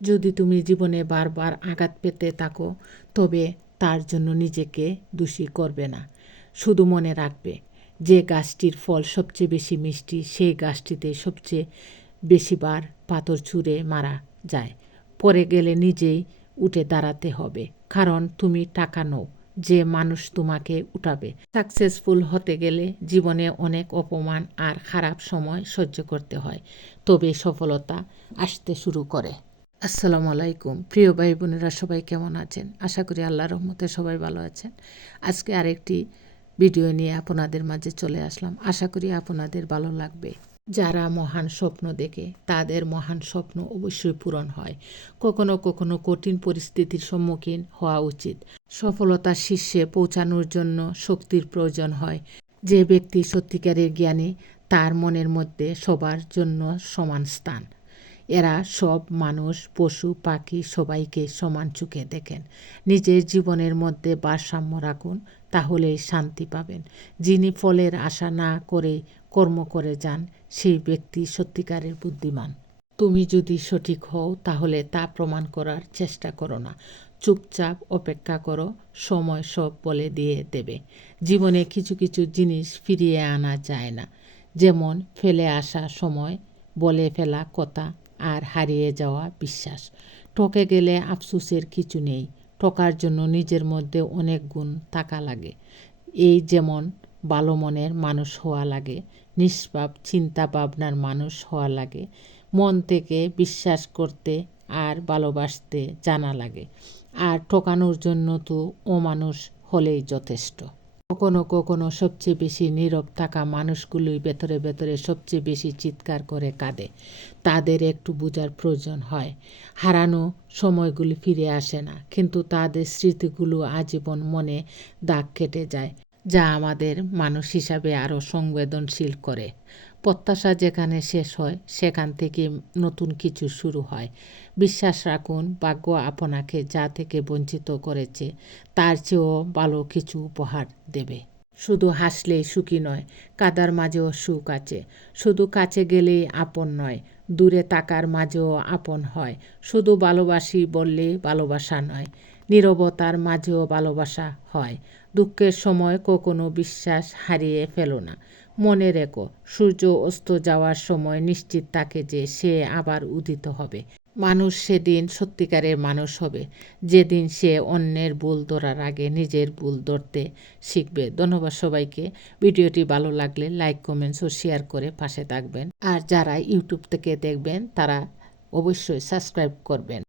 যদি তুমি জীবনে বারবার আঘাত পেতে থাকো তবে তার জন্য নিজেকে দোষী করবে না। শুধু মনে রাখবে, যে গাছটির ফল সবচেয়ে বেশি মিষ্টি সেই গাছটিতে সবচেয়ে বেশিবার পাথর ছুঁড়ে মারা যায়। পড়ে গেলে নিজেই উঠে দাঁড়াতে হবে, কারণ তুমি টাকা নও যে মানুষ তোমাকে উঠাবে। সাকসেসফুল হতে গেলে জীবনে অনেক অপমান আর খারাপ সময় সহ্য করতে হয়, তবে সফলতা আসতে শুরু করে। আসসালামু আলাইকুম প্রিয় ভাই বোনেরা, সবাই কেমন আছেন? আশা করি আল্লাহর রহমতে সবাই ভালো আছেন। আজকে আরেকটি ভিডিও নিয়ে আপনাদের মাঝে চলে আসলাম। আশা করি আপনাদের ভালো লাগবে। যারা মহান স্বপ্ন দেখে তাদের মহান স্বপ্ন অবশ্যই পূরণ হয়। কখনো কখনো কঠিন পরিস্থিতির সম্মুখীন হওয়া উচিত। সফলতার শীর্ষে পৌঁছানোর জন্য শক্তির প্রয়োজন হয়। যে ব্যক্তি সত্যিকারের জ্ঞানী তার মনের মধ্যে সবার জন্য সমান স্থান। এরা সব মানুষ, পশু, পাখি সবাইকে সমান চোখে দেখেন। নিজের জীবনের মধ্যে ভারসাম্য রাখুন, তাহলেই শান্তি পাবেন। যিনি ফলের আশা না করে কর্ম করে যান সেই ব্যক্তি সত্যিকারের বুদ্ধিমান। তুমি যদি সঠিক হও তাহলে তা প্রমাণ করার চেষ্টা করো না, চুপচাপ অপেক্ষা করো, সময় সব বলে দিয়ে দেবে। জীবনে কিছু কিছু জিনিস ফিরিয়ে আনা যায় না, যেমন ফেলে আসা সময়, বলে ফেলা কথা আর হারিয়ে যাওয়া বিশ্বাস। ঠকে গেলে আফসোসের কিছু নেই, ঠকার জন্য নিজের মধ্যে অনেক গুণ থাকা লাগে। এই যেমন ভালো মনের মানুষ হওয়া লাগে, নিষ্পাপ চিন্তা ভাবনার মানুষ হওয়া লাগে, মন থেকে বিশ্বাস করতে আর ভালোবাসতে জানা লাগে। আর ঠকানোর জন্য তো অমানুষ হলেই যথেষ্ট। কখনো কখনো সবচেয়ে বেশি নীরব থাকা মানুষগুলোই ভেতরে ভেতরে সবচেয়ে বেশি চিৎকার করে কাঁদে। তাদের একটু বোঝার প্রয়োজন হয়। হারানো সময়গুলি ফিরে আসে না, কিন্তু তাদের স্মৃতিগুলো আজীবন মনে দাগ কেটে যায়, যা আমাদের মানুষ হিসাবে আরও সংবেদনশীল করে। প্রত্যাশা যেখানে শেষ হয় সেখান থেকে নতুন কিছু শুরু হয়। বিশ্বাস রাখুন, ভাগ্য আপনাকে যা থেকে বঞ্চিত করেছে তার চেয়েও ভালো কিছু উপহার দেবে। শুধু হাসলেই সুখী নয়, কাদার মাঝেও সুখ আছে। শুধু কাছে গেলেই আপন নয়, দূরে থাকার মাঝেও আপন হয়। শুধু ভালোবাসি বললেই ভালোবাসা নয়, নীরবতার মাঝেও ভালোবাসা হয়। দুঃখের সময় কখনো বিশ্বাস হারিয়ে ফেলো না। মনে রেখো, সূর্য অস্ত যাওয়ার সময় নিশ্চিত থাকে যে সে আবার উদিত হবে। মানুষ সেদিন সত্যিকারের মানুষ হবে যেদিন সে অন্যের ভুল ধরার আগে নিজের ভুল ধরতে শিখবে। ধন্যবাদ সবাইকে। ভিডিওটি ভালো লাগলে লাইক, কমেন্টস ও শেয়ার করে পাশে থাকবেন। আর যারা ইউটিউব থেকে দেখবেন তারা অবশ্যই সাবস্ক্রাইব করবেন।